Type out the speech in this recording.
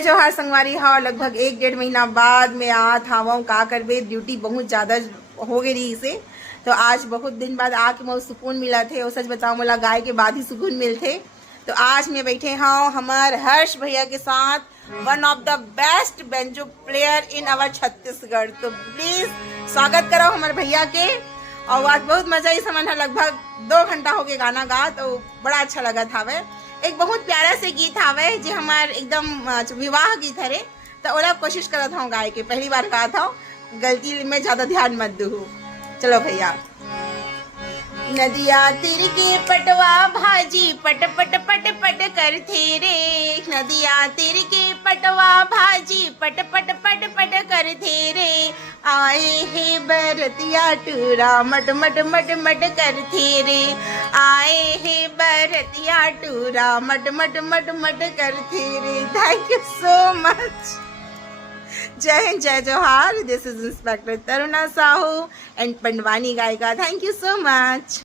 जोहार संगवारी हाँ लगभग 1-1.5 महीना बाद में आत हूँ का करबे ड्यूटी बहुत ज़्यादा हो गई रही इसे तो आज बहुत दिन बाद आके मुझे सुकून मिला थे और सच बताऊँ मोला गाय के बाद ही सुकून मिलते। तो आज मैं बैठे हाँ हमार हर्ष भैया के साथ, one of the best banjo player in our Chhattisgarh. तो प्लीज़ स्वागत करो हमारे भैया के। और आज बहुत मज़ा ही समझ लगभग 2 घंटा हो गए गाना गा तो बड़ा अच्छा लगा था। वे एक बहुत प्यारा से गीत आवे जो हमार एकदम विवाह गीत हरे तो ओला कोशिश करत हूँ गाय के, पहली बार गा था, गलती में ज़्यादा ध्यान मत दू। चलो भैया। नदिया तीर के पटवा भाजी पट पट पट पट कर थे रे, नदिया तीर के पटवा भाजी पट पट पट पट कर थे रे, आए हे बरतिया टूरा मट मट मट मट कर थे रे, आए हे बरतिया टूरा मट मट मट मट कर थे रे। Thank you so much. जय हिंद, जय जोहार। This is inspector Taruna Sahu and Pandavani गायिका। Thank you so much.